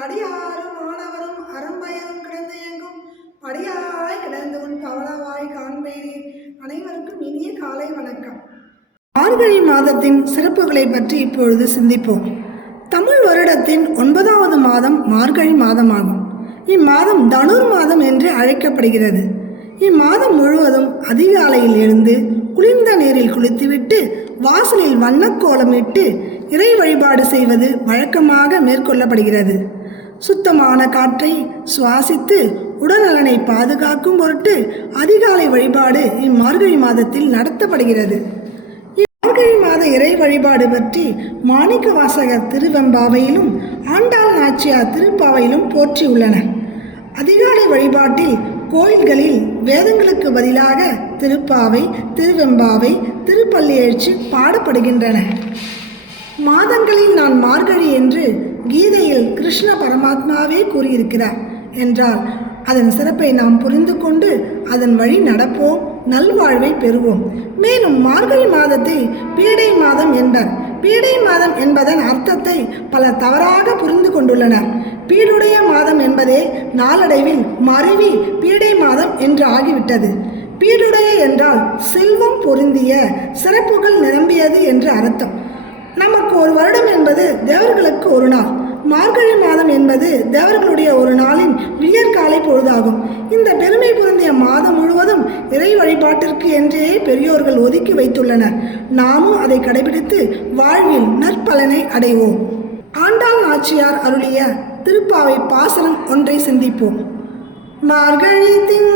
அடியாரும் ஆனவரும் அறம்பயரும் கிடந்து எங்கும் படியாய் கிடந்து உன் பவளவாய் காண்பேனே அனைவருக்கும் இனிய காலை வணக்கம். மார்கழி மாதத்தின் சிறப்புகளை பற்றி இப்பொழுது சிந்திப்போம். தமிழ் வருடத்தின் ஒன்பதாவது மாதம் மார்கழி மாதமாகும். இம்மாதம் தனுர் மாதம் என்று அழைக்கப்படுகிறது. இம்மாதம் முழுவதும் அதிகாலையில் எழுந்து குளிர்ந்த நீரில் குளித்துவிட்டு வாசலில் வண்ணக்கோலமிட்டு இறை வழிபாடு செய்வது வழக்கமாக மேற்கொள்ளப்படுகிறது. சுத்தமான காற்றை சுவாசித்து உடல்நலனை பாதுகாக்கும் பொருட்டு அதிகாலை வழிபாடு இம்மார்கழி மாதத்தில் நடத்தப்படுகிறது. மார்கழி மாத இறை வழிபாடு பற்றி மாணிக்க வாசகர் திருவெம்பாவையிலும் ஆண்டாள் நாச்சியார் திருப்பாவையிலும் போற்றியுள்ளனர் அதிகாலை வழிபாட்டில் கோயில்களில் வேதங்களுக்கு பதிலாக திருப்பாவை திருவெம்பாவை திருப்பள்ளி எழுச்சி பாடப்படுகின்றன. மாதங்களில் நான் மார்கழி என்று கீதையில் கிருஷ்ண பரமாத்மாவே கூறியிருக்கிறார் என்றால் அதன் சிறப்பை நாம் புரிந்து கொண்டு அதன் வழி நடப்போம் நல்வாழ்வை பெறுவோம். மேலும் மார்கழி மாதத்தை பீடை மாதம் என்பர். பீடை மாதம் என்பதன் அர்த்தத்தை பலர் தவறாக புரிந்து கொண்டுள்ளனர். பீடுடைய மாதம் என்பதே நாளடைவில் மறைவி பீடை மாதம் என்று ஆகிவிட்டது. பீடுடைய என்றால் செல்வம் பொருந்திய சிறப்புகள் நிரம்பியது என்று அர்த்தம். நமக்கு ஒரு வருடம் என்பது தேவர்களுக்கு ஒரு நாள். மார்கழி மாதம் என்பது தேவர்களுடைய ஒரு நாளின் வியற்காலை பொழுதாகும். இந்த பெருமை பொருந்திய மாதம் முழுவதும் இறை வழிபாட்டிற்கு என்றே பெரியோர்கள் ஒதுக்கி வைத்துள்ளனர். நாமும் அதை கடைபிடித்து வாழ்வில் நற்பலனை அடைவோம். ஆண்டாள் நாச்சியார் அருளிய திருப்பாவை பாசனம் ஒன்றை சிந்திப்போம். மார்கழி திங்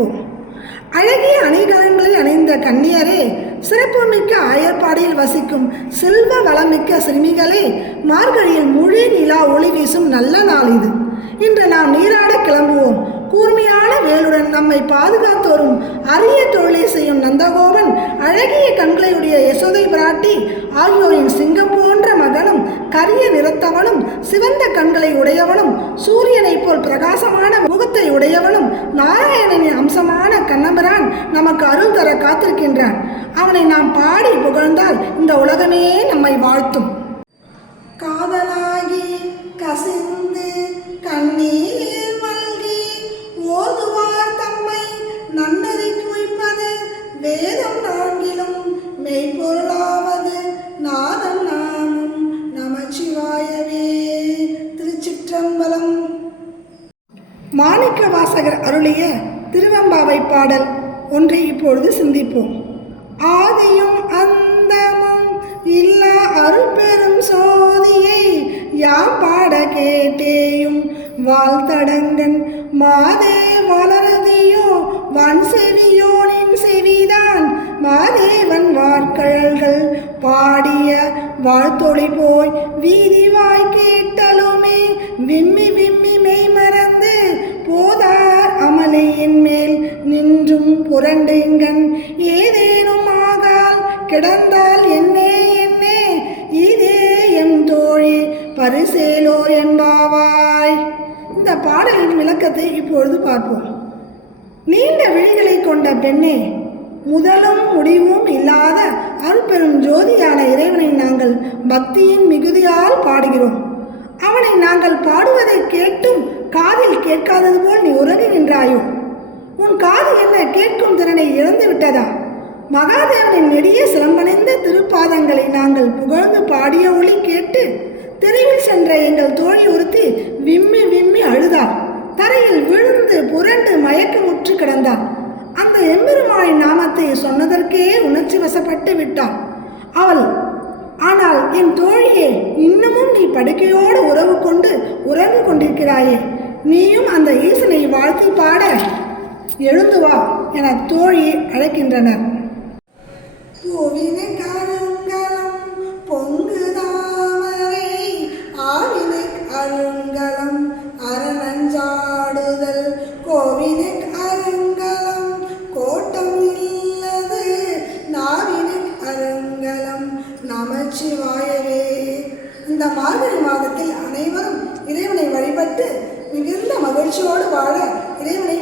செல்வோம் அழகிய அணிகலன்களை அணிந்த கன்னியரே சிறப்புமிக்க ஆயர்பாடியில் வசிக்கும் செல்வ வளமிக்க சிறுமிகளே மார்கழியில் முழு நிலா ஒளி வீசும் நல்ல நாள் இது. இன்று நாம் நீராட கிளம்புவோம். கூர்மையான வேலுடன் நம்மை பாதுகாத்தோறும் அரிய தொழிலை செய்யும் நந்தகோபன் அழகிய கண்களையுடைய யசோதை பிராட்டி ஆகியோரின் சிங்கம் போன்ற மகனும் கரிய நிறத்தவனும் சிவந்த கண்களை உடையவனும் சூரியனைப் போல் பிரகாசமான முகத்தை உடையவனும் நாராயணனின் அம்சமான கண்ணபிரான் நமக்கு அருள் தர காத்திருக்கின்றான். அவனை நாம் பாடி புகழ்ந்தால் இந்த உலகமே நம்மை வாழ்த்தும். காதலாகி கசிந்து கண்ணீர் மல்கி ஓதுவார் தம்மை நன்னறி குவிப்பது வேதம் நான்கிலும் மெய்பொருள் மாணிக்க வாசகர் அருளிய திருவம்பாவை பாடல் ஒன்றை இப்பொழுது சிந்திப்போம். ஆதியும் அந்தமும் இல்லா அருப்பெரும் சோதியை யா பாட கேட்டேயும்? வாழ்த்தடங்கன் மாதே வளரதியோ வன் செவியோனின் செவிதான் மாதேவன் வார்கழல்கள் பாடிய வாழ்த்தொழி போய் வீதி வாய் கேட்டலுமே விம்மி விம்மி புரண்டுங்கன் ஏதேனும் ஆகால் கிடந்தால் என்னே என்னே. இதே எம் தோழி பரிசேலோர் என்பாவாய். இந்த பாடலின் விளக்கத்தை இப்பொழுது பார்ப்போம். நீண்ட விழிகளை கொண்ட பெண்ணே முதலும் முடிவும் இல்லாத அருள்பெரும் ஜோதியான இறைவனை நாங்கள் பக்தியின் மிகுதியால் பாடுகிறோம். அவனை நாங்கள் பாடுவதை கேட்டும் காதில் கேட்காதது போல் நீ உறங்குகின்றாயோ? உன் காது என்ன கேட்கும் திறனை இழந்து விட்டதா? மகாதேவனின் நெடிய சிரமணிந்த திருப்பாதங்களை நாங்கள் புகழ்ந்து பாடிய ஒளி கேட்டு தெருவில் சென்ற எங்கள் தோழி ஒருத்தி விம்மி விம்மி அழுதாள் தரையில் விழுந்து புரண்டு மயக்கமுற்று கிடந்தாள் அந்த எம்பெருமானின் நாமத்தை சொன்னதற்கே உணர்ச்சி வசப்பட்டு விட்டாள் அவள் ஆனால் என் தோழியே இன்னமும் நீ படுக்கையோடு உறவு கொண்டு உறங்கு கொண்டிருக்கிறாயே. நீயும் அந்த ஈசனை வாழ்த்தி பாட எழுந்து வா என தோழி அழைக்கின்றனர். பூவினை கருங்கலம் பொங்கு ஆவினை அருங்கலம் அரணஞ்சாடுதல் கோவினை அருங்கலம் கோட்டம் இல்லது. நாவினை அருங்கலம் நமச்சிவாயவே. இந்த மார்கழி மாதத்தில் அனைவரும் இறைவனை வழிபட்டு மிகுந்த மகிழ்ச்சியோடு வாழ இறைவனை